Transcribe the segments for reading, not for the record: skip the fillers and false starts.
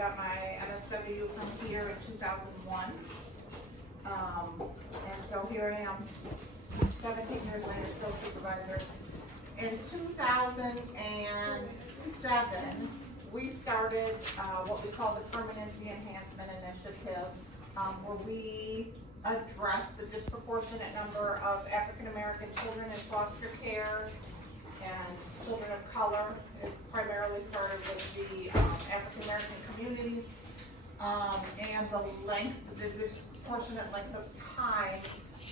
got my SOCW from here in 2001. And so here I am, 17 years later, still supervisor. In 2007, we started what we call the Permanency Enhancement Initiative, where we address the disproportionate number of African American children in foster care and children of color. It primarily started with the African American community, and the disproportionate length of time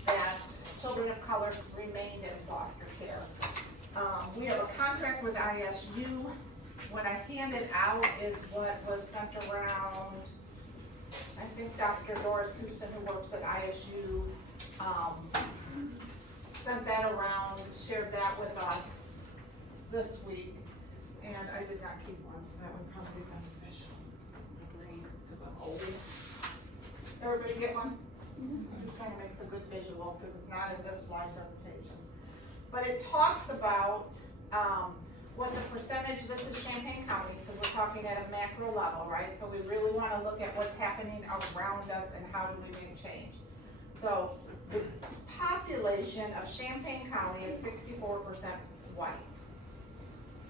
that children of color remained in foster care. We have a contract with ISU. What I handed out is what was sent around. I think Dr. Doris Houston, who works at ISU, sent that around, shared that with us this week, and I did not keep one, so that would probably be beneficial. Because I'm old. Everybody get one? It just kind of makes a good visual because it's not in this slide presentation. But it talks about what the percentage, this is Champaign County, because we're talking at a macro level, right? So we really want to look at what's happening around us and how do we make change. So the population of Champaign County is 64% white.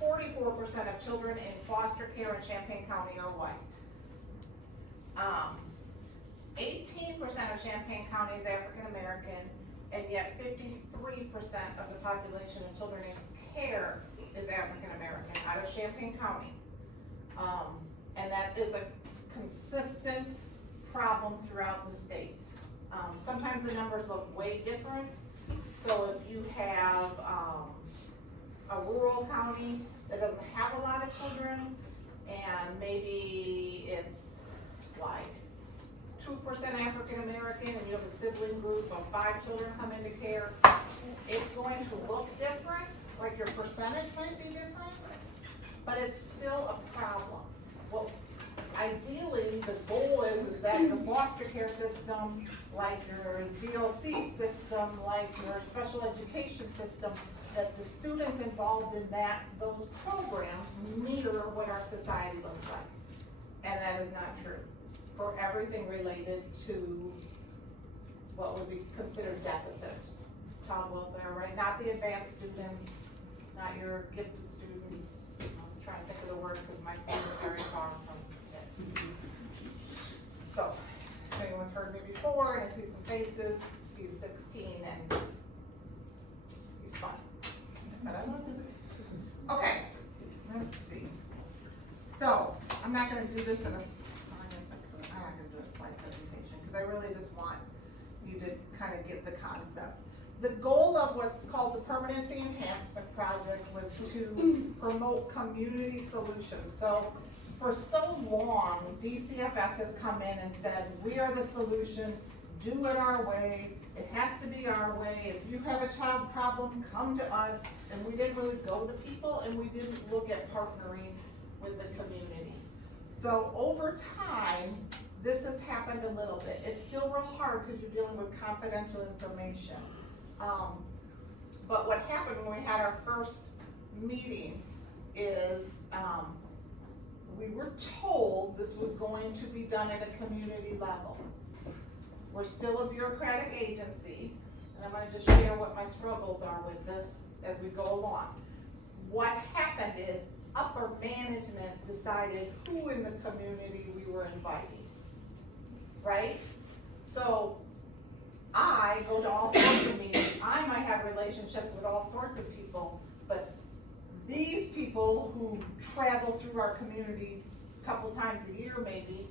44% of children in foster care in Champaign County are white. 18% of Champaign County is African American, and yet 53% of the population of children in care is African American out of Champaign County. And that is a consistent problem throughout the state. Sometimes the numbers look way different. So if you have a rural county that doesn't have a lot of children, and maybe it's like 2% African American, and you have a sibling group of 5 children come into care, it's going to look different. Like your percentage might be different, but it's still a problem. Well, ideally, the goal is that the foster care system, like your DOC system, like your special education system, that the students involved in those programs mirror what our society looks like. And that is not true for everything related to what would be considered deficits. Child welfare, right? Not the advanced students, not your gifted students. I was trying to think of the word because my son is very far from it. So, if anyone's heard me before and I see some faces, he's 16 and he's fun. But I love him. Okay, let's see. So, I'm not going to do this in a slide presentation because I really just want you to kind of get the concept. The goal of what's called the Permanency Enhancement Project was to promote community solutions. So for so long, DCFS has come in and said, we are the solution, do it our way, it has to be our way. If you have a child problem, come to us. And we didn't really go to people, and we didn't look at partnering with the community. So over time, this has happened a little bit. It's still real hard because you're dealing with confidential information. But what happened when we had our first meeting is we were told this was going to be done at a community level. We're still a bureaucratic agency, and I'm going to just share what my struggles are with this as we go along. What happened is upper management decided who in the community we were inviting, right? So I go to all sorts of meetings. I might have relationships with all sorts of people, but these people who travel through our community a couple times a year maybe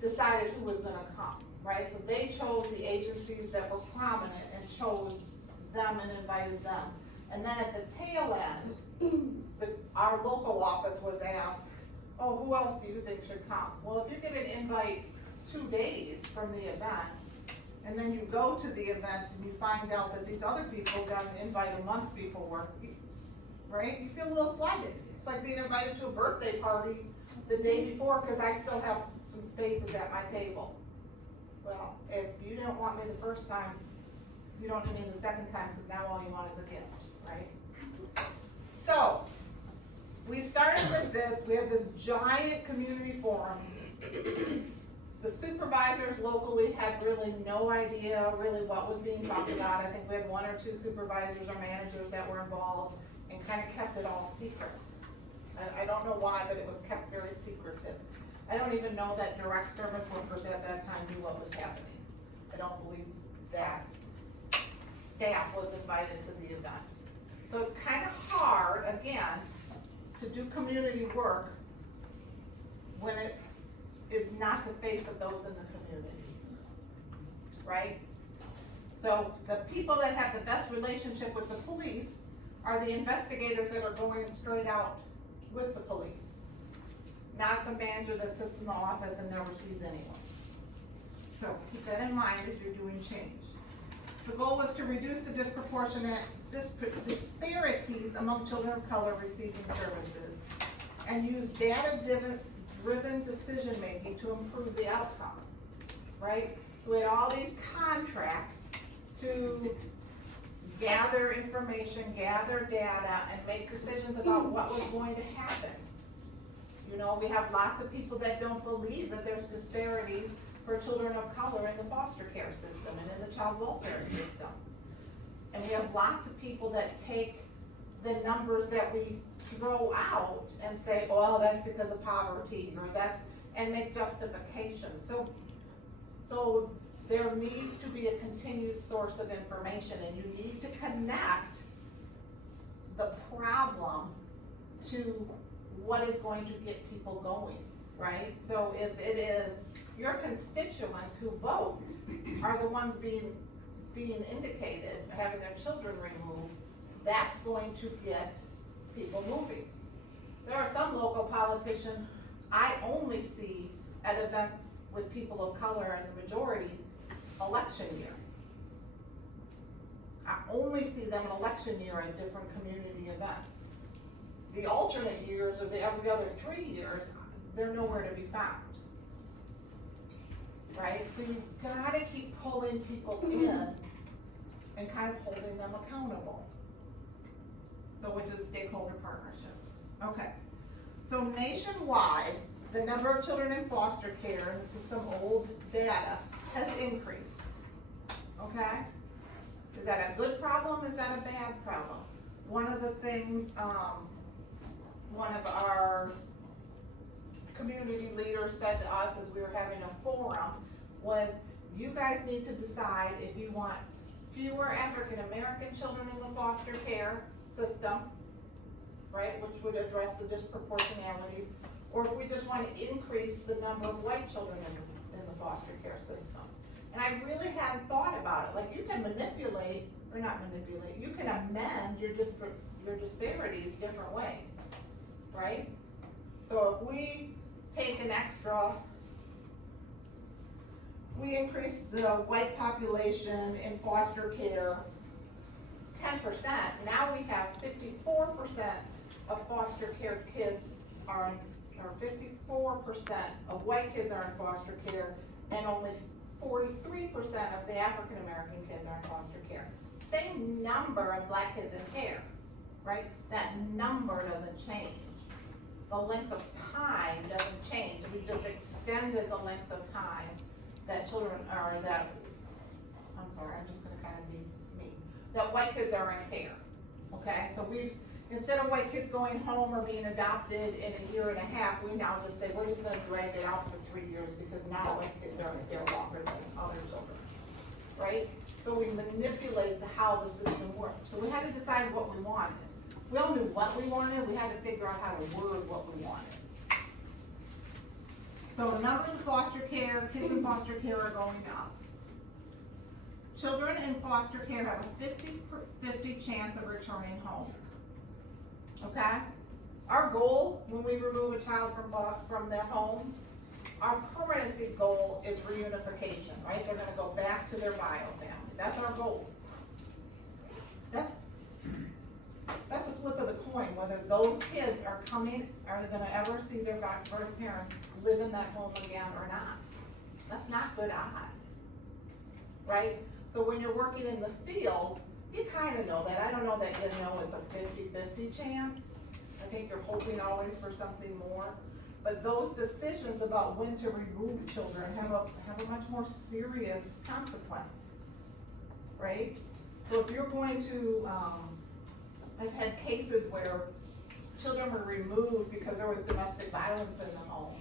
decided who was gonna come, right? So they chose the agencies that were prominent and chose them and invited them. And then at the tail end, our local office was asked, oh, who else do you think should come? Well, if you get an invite 2 days from the event, and then you go to the event and you find out that these other people got an invite a month before, right? You feel a little slighted. It's like being invited to a birthday party the day before because I still have some spaces at my table. Well, if you don't want me the first time, you don't need me the second time because now all you want is a gift, right? So, we started with this. We had this giant community forum The supervisors locally had really no idea really what was being talked about. I think we had 1 or 2 supervisors or managers that were involved and kind of kept it all secret. I don't know why, but it was kept very secretive. I don't even know that direct service workers at that time knew what was happening. I don't believe that staff was invited to the event. So it's kind of hard, again, to do community work when it is not the face of those in the community, right? So the people that have the best relationship with the police are the investigators that are going straight out with the police, not some manager that sits in the office and never sees anyone. So keep that in mind as you're doing change. The goal was to reduce the disproportionate disparities among children of color receiving services and use data-driven decision-making to improve the outcomes, right? So we had all these contracts to gather information, gather data, and make decisions about what was going to happen. You know, we have lots of people that don't believe that there's disparities for children of color in the foster care system and in the child welfare system. And we have lots of people that take the numbers that we throw out and say, well, that's because of poverty, or that's, and make justifications. So there needs to be a continued source of information, and you need to connect the problem to what is going to get people going, right? So if it is your constituents who vote are the ones being indicated, having their children removed, that's going to get people moving. There are some local politicians I only see at events with people of color and the majority election year. I only see them in election year at different community events. The alternate years, or the every other 3 years, they're nowhere to be found. Right? So you've gotta keep pulling people in and kind of holding them accountable. So which is stakeholder partnership. Okay. So nationwide, the number of children in foster care, and this is some old data, has increased. Okay? Is that a good problem? Is that a bad problem? One of the things, one of our community leaders said to us as we were having a forum was, you guys need to decide if you want fewer African American children in the foster care system, right, which would address the disproportionalities, or if we just want to increase the number of white children in the foster care system. And I really hadn't thought about it. Like, you can manipulate, or not manipulate, you can amend your disparities different ways, right? So if we take an extra, we increase the white population in foster care 10%, now we have 54% of foster care kids are, or 54% of white kids are in foster care, and only 43% of the African American kids are in foster care. Same number of black kids in care, right? That number doesn't change. The length of time doesn't change. We just extended the length of time that children are, that, I'm sorry, I'm just gonna kind of be me, that white kids are in care, okay? So we've, instead of white kids going home or being adopted in a year and a half, we now just say, we're just gonna drag it out for 3 years because now white kids are in care longer than other children, right? So we manipulate how the system works. So we had to decide what we wanted. We all knew what we wanted, we had to figure out how to word what we wanted. So the numbers of foster care, kids in foster care are going up. Children in foster care have a 50-50 chance of returning home. Okay? Our goal when we remove a child from their home, our permanency goal is reunification, right? They're gonna go back to their bio family. That's our goal. That's a flip of the coin, whether those kids are coming, are they gonna ever see their birth parents live in that home again or not? That's not good odds, right? So when you're working in the field, you kind of know that. I don't know that you know it's a 50-50 chance. I think you're hoping always for something more. But those decisions about when to remove children have a much more serious consequence, right? So if you're going to, I've had cases where children were removed because there was domestic violence in the home,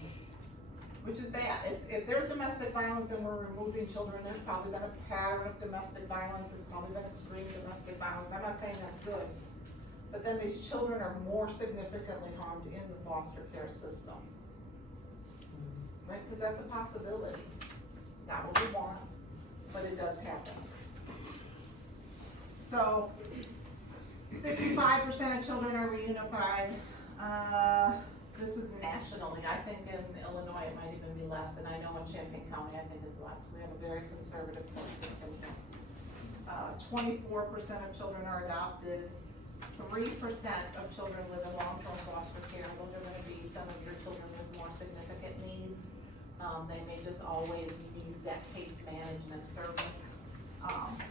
which is bad. If there's domestic violence and we're removing children, there's probably been a pattern of domestic violence, it's probably been extreme domestic violence. I'm not saying that's good. But then these children are more significantly harmed in the foster care system. Right, because that's a possibility. It's not what we want, but it does happen. So, 55% of children are reunified. This is nationally. I think in Illinois it might even be less, and I know in Champaign County I think it's less. We have a very conservative court system here. 24% of children are adopted. 3% of children live in long-term foster care. Those are going to be some of your children with more significant needs. They may just always need that case management service. 4%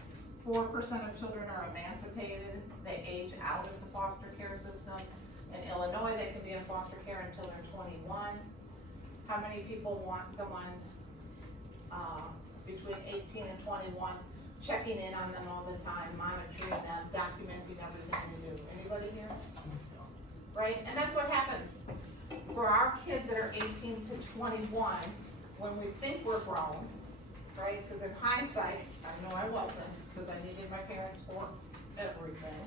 of children are emancipated. They age out of the foster care system. In Illinois, they can be in foster care until they're 21. How many people want someone between 18 and 21 checking in on them all the time, monitoring them, documenting everything they do? Anybody here? Right? And that's what happens. For our kids that are 18 to 21, when we think we're grown, right? Because in hindsight, I know I wasn't, because I needed my parents for everything,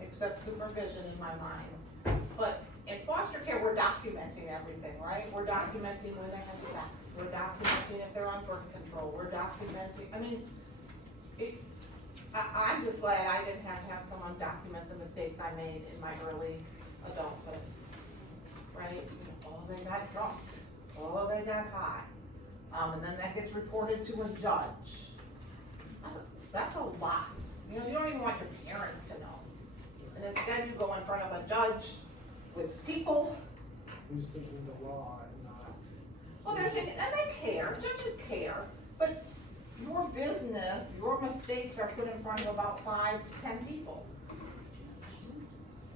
except supervision in my mind. But in foster care, we're documenting everything, right? We're documenting when they have sex. We're documenting if they're on birth control. We're documenting, I mean, I'm just glad I didn't have to have someone document the mistakes I made in my early adulthood, right? Oh, they got drunk. Oh, they got high. And then that gets reported to a judge. That's a lot. You know, you don't even want your parents to know. And instead you go in front of a judge with people. Who's thinking the law and not. Well, they're thinking, and they care, judges care, but your business, your mistakes are put in front of about 5 to 10 people.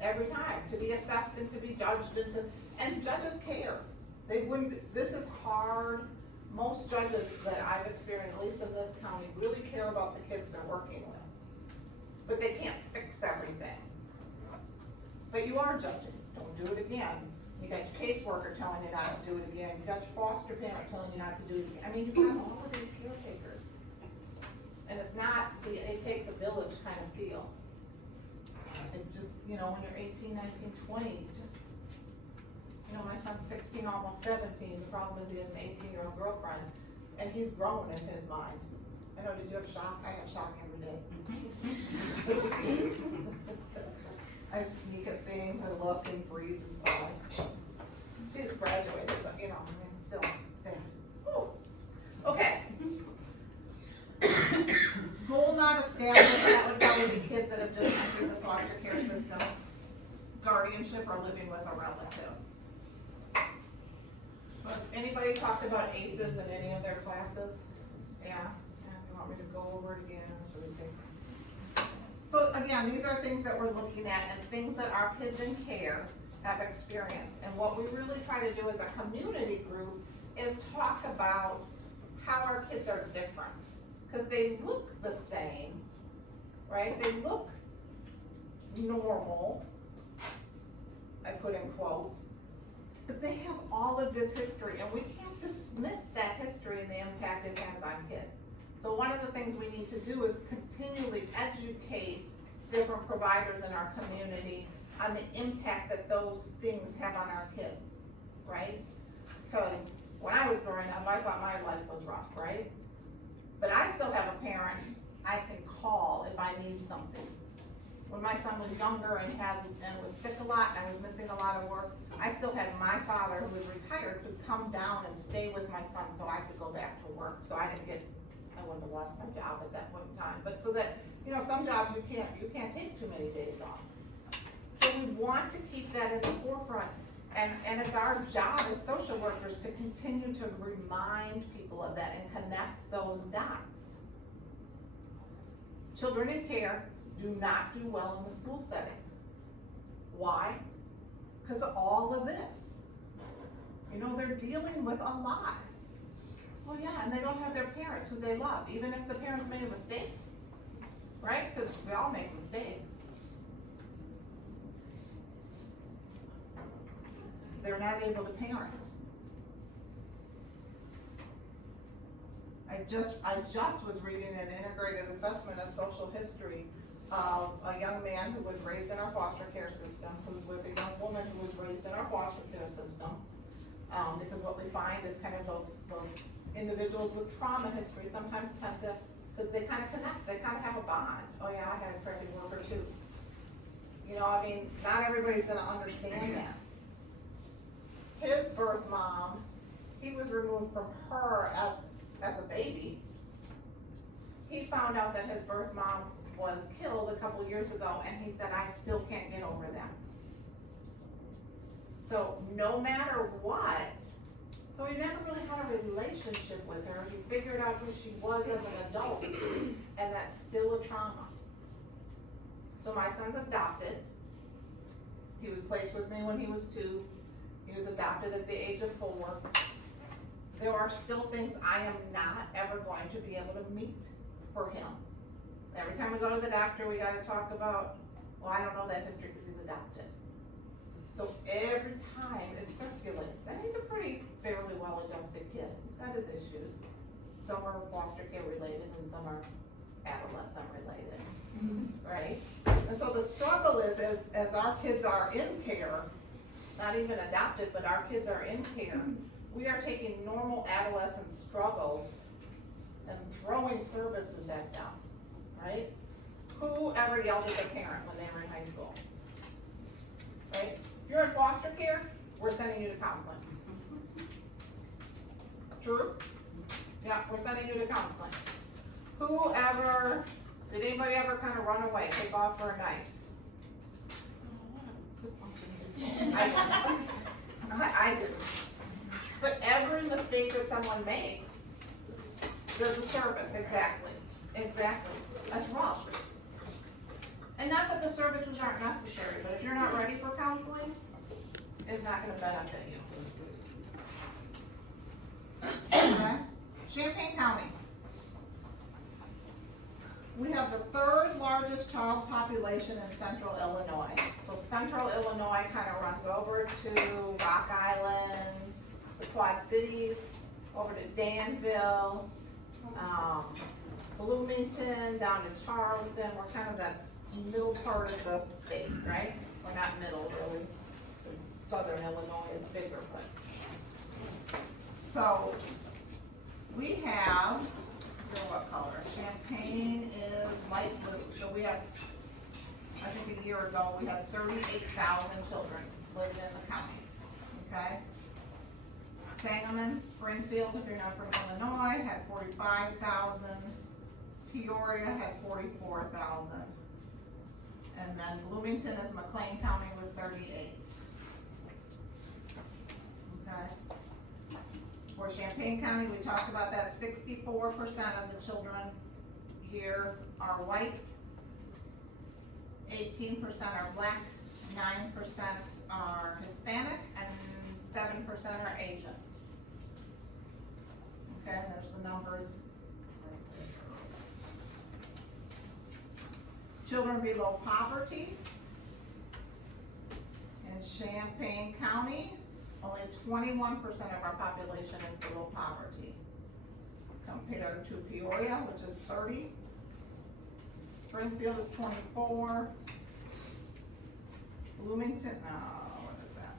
Every time, to be assessed and to be judged and judges care. They wouldn't, this is hard. Most judges that I've experienced, at least in this county, really care about the kids they're working with. But they can't fix everything. But you are judging, don't do it again. You got your caseworker telling you not to do it again. You got your foster parent telling you not to do it again. I mean, you've got all of these caretakers. And it's not, it takes a village kind of feel. It just, you know, when you're 18, 19, 20, just, you know, my son's 16, almost 17. The problem is he has an 18-year-old girlfriend, and he's grown in his mind. I know, did you have shock? I have shock every day. I sneak at things, I look and breathe and sigh. She just graduated, but you know, I mean, still, it's bad. Whew. Okay. Goal not established, that would probably be kids that have just entered the foster care system, guardianship, or living with a relative. So has anybody talked about ACEs in any of their classes? Yeah? You want me to go over it again? So again, these are things that we're looking at and things that our kids in care have experienced. And what we really try to do as a community group is talk about how our kids are different. Because they look the same, right? They look normal, I put in quotes, but they have all of this history, and we can't dismiss that history and the impact it has on kids. So one of the things we need to do is continually educate different providers in our community on the impact that those things have on our kids, right? Because when I was growing up, I thought my life was rough, right? But I still have a parent I can call if I need something. When my son was younger and was sick a lot and I was missing a lot of work, I still had my father, who was retired, could come down and stay with my son so I could go back to work. So I wouldn't have lost my job at that point in time. But so that, you know, some jobs you can't take too many days off. So we want to keep that in the forefront. And it's our job as social workers to continue to remind people of that and connect those dots. Children in care do not do well in the school setting. Why? Because of all of this. You know, they're dealing with a lot. Well, yeah, and they don't have their parents who they love, even if the parents made a mistake, right? Because we all make mistakes. They're not able to parent. I just was reading an integrated assessment of social history of a young man who was raised in our foster care system, who's with a young woman who was raised in our foster care system. Because what we find is kind of those individuals with trauma history sometimes tend to, because they kind of connect, they kind of have a bond. Oh yeah, I had a crappy worker too. You know, I mean, not everybody's gonna understand that. His birth mom, he was removed from her as a baby. He found out that his birth mom was killed a couple years ago, and he said, I still can't get over that. So no matter what, so he never really had a relationship with her. He figured out who she was as an adult, and that's still a trauma. So my son's adopted. He was placed with me when he was 2. He was adopted at the age of 4. There are still things I am not ever going to be able to meet for him. Every time we go to the doctor, we gotta talk about, well, I don't know that history because he's adopted. So every time it circulates, and he's a pretty fairly well-adjusted kid. He's got his issues. Some are foster care related and some are adolescent related, right? And so the struggle is as our kids are in care, not even adopted, but our kids are in care, we are taking normal adolescent struggles and throwing services at them, right? Who ever yelled at their parent when they were in high school? Right? If you're in foster care, we're sending you to counseling. True? Yeah, we're sending you to counseling. Did anybody ever kind of run away, take off for a night? I didn't. But every mistake that someone makes, there's a service, exactly. That's wrong. And not that the services aren't necessary, but if you're not ready for counseling, it's not gonna benefit you. Okay? Champaign County. We have the 3rd largest child population in central Illinois. So central Illinois kind of runs over to Rock Island, the Quad Cities, over to Danville, Bloomington, down to Charleston. We're kind of that middle part of the state, right? We're not middle really, because southern Illinois is bigger, but. So we have, what color? Champaign is light blue. So we have, I think a year ago, we had 38,000 children living in the county, okay? Sangamon, Springfield, if you're not from Illinois, had 45,000. Peoria had 44,000. And then Bloomington is McLean County with 38. Okay. For Champaign County, we talked about that 64% of the children here are white, 18% are black, 9% are Hispanic, and 7% are Asian. Okay, there's the numbers. Children below poverty. In Champaign County, only 21% of our population is below poverty, compared to Peoria, which is 30. Springfield is 24. Bloomington, no, what is that?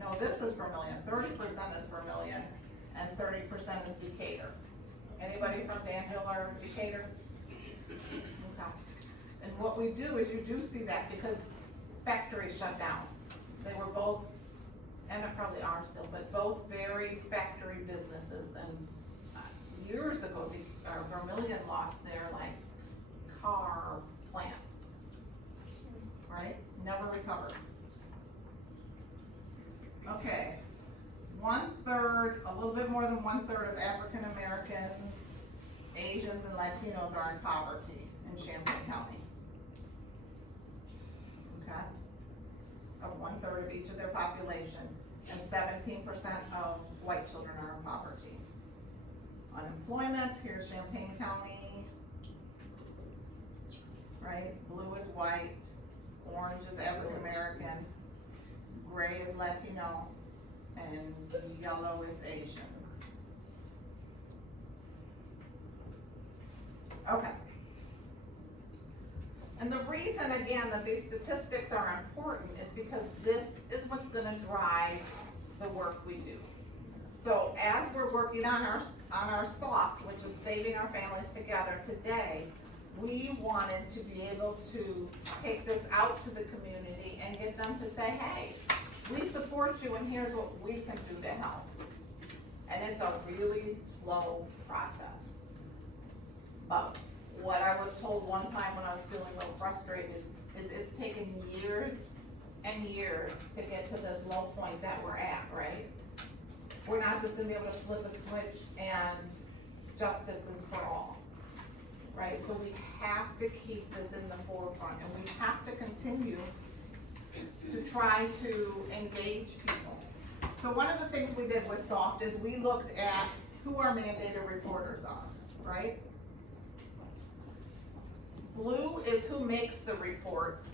No, this is Vermilion. 30% is Vermilion, and 30% is Decatur. Anybody from Danville or Decatur? Okay. And what we do is you do see that because factories shut down. They were both, and they probably are still, but both very factory businesses. And years ago, Vermilion lost their car plants, right? Never recovered. Okay. 1/3, a little bit more than 1/3 of African Americans, Asians, and Latinos are in poverty in Champaign County. Okay. of 1/3 of each of their population, and 17% of white children are in poverty. Unemployment, here's Champaign County, right? Blue is white, orange is African American, gray is Latino, and yellow is Asian. Okay. And the reason, again, that these statistics are important is because this is what's gonna drive the work we do. So as we're working on our SOFT, which is Saving Our Families Together today, we wanted to be able to take this out to the community and get them to say, hey, we support you and here's what we can do to help. And it's a really slow process. But what I was told one time when I was feeling a little frustrated is it's taken years and years to get to this low point that we're at, right? We're not just gonna be able to flip a switch and justice is for all, right? So we have to keep this in the forefront and we have to continue to try to engage people. So one of the things we did with SOFT is we looked at who our mandated reporters are, right? Blue is who makes the reports,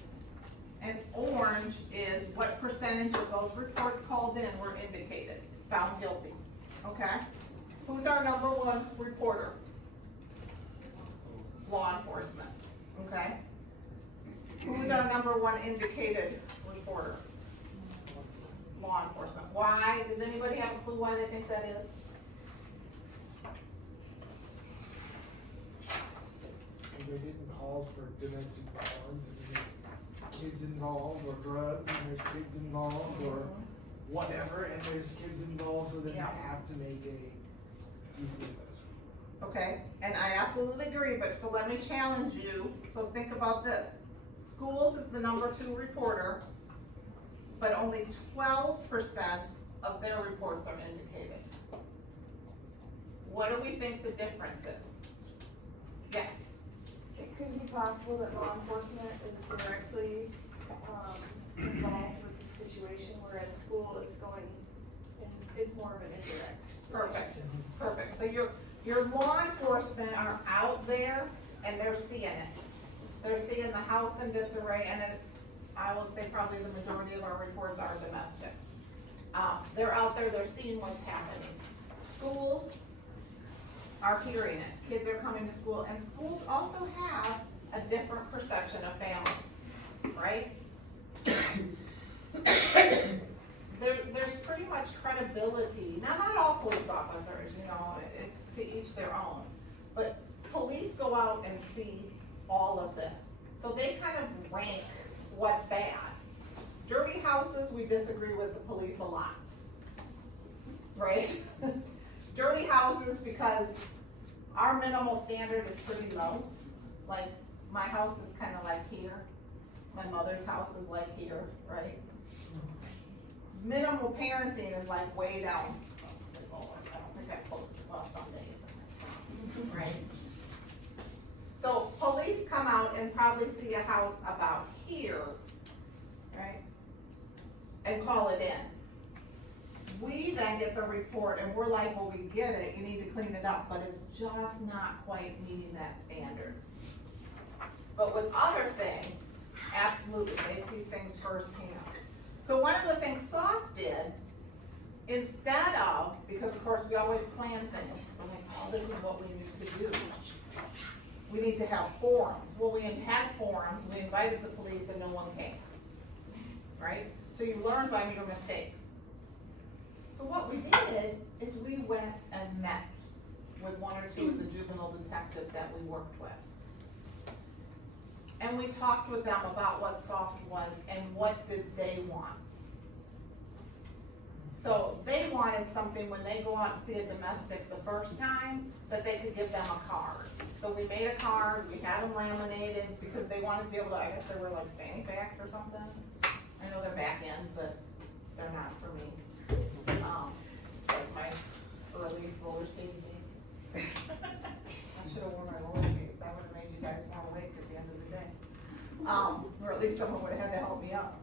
and orange is what percentage of those reports called in were indicated, found guilty, okay? Who's our number one reporter? Law enforcement, okay? Who's our number one indicated reporter? Law enforcement. Why? Does anybody have a clue why they think that is? They're getting calls for domestic violence, and there's kids involved, or drugs, and there's kids involved, or whatever, and there's kids involved, so then you have to make a easy list. Okay, and I absolutely agree, but so let me challenge you, so think about this. Schools is the number 2 reporter, but only 12% of their reports are indicated. What do we think the difference is? Yes? It could be possible that law enforcement is directly involved with the situation, whereas school is going, and it's more of an indirect. Perfect, perfect. So your law enforcement are out there and they're seeing it. They're seeing the house in disarray, and I will say probably the majority of our reports are domestic. They're out there, they're seeing what's happening. Schools are hearing it. Kids are coming to school, and schools also have a different perception of families, right? There's pretty much credibility. Now, not all police officers, you know, it's to each their own. But police go out and see all of this. So they kind of rank what's bad. Dirty houses, we disagree with the police a lot, right? Dirty houses, because our minimal standard is pretty low. Like, my house is kind of like here. My mother's house is like here, right? Minimal parenting is like way down. I don't think I posted well some days, right? So police come out and probably see a house about here, right? And call it in. We then get the report and we're like, well, we get it, you need to clean it up, but it's just not quite meeting that standard. But with other things, absolutely, they see things firsthand. So one of the things SOFT did, instead of, because of course we always plan things, we're like, oh, this is what we need to do. We need to have forums. Well, we had forums, we invited the police and no one came, right? So you learn by your mistakes. So what we did is we went and met with 1 or 2 of the juvenile detectives that we worked with. And we talked with them about what SOFT was and what did they want. So they wanted something when they go out and see a domestic the first time, that they could give them a card. So we made a card, we had them laminated, because they wanted to be able to, I guess they were like fanny packs or something. I know they're back end, but they're not for me. It's like my early roller skating days. I should have worn my roller skates, that would have made you guys more awake at the end of the day. Or at least someone would have had to help me up.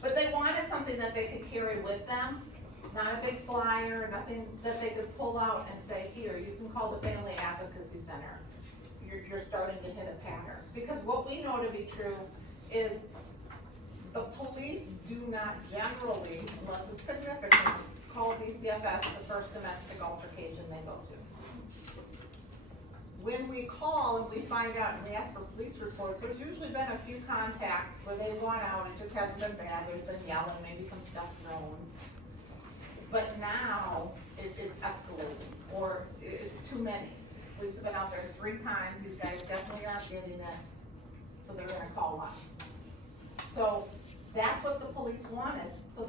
But they wanted something that they could carry with them, not a big flyer, nothing that they could pull out and say, here, you can call the Family Advocacy Center. You're starting to hit a pattern. Because what we know to be true is the police do not generally, unless it's significant, call DCFS the first domestic altercation they go to. When we call and we find out and we ask for police reports, there's usually been a few contacts where they want out, it just hasn't been bad, there's been yelling, maybe some stuff thrown. But now, it's escalating, or it's too many. Police have been out there 3 times, these guys definitely aren't getting it, so they're gonna call us. So, that's what the police wanted.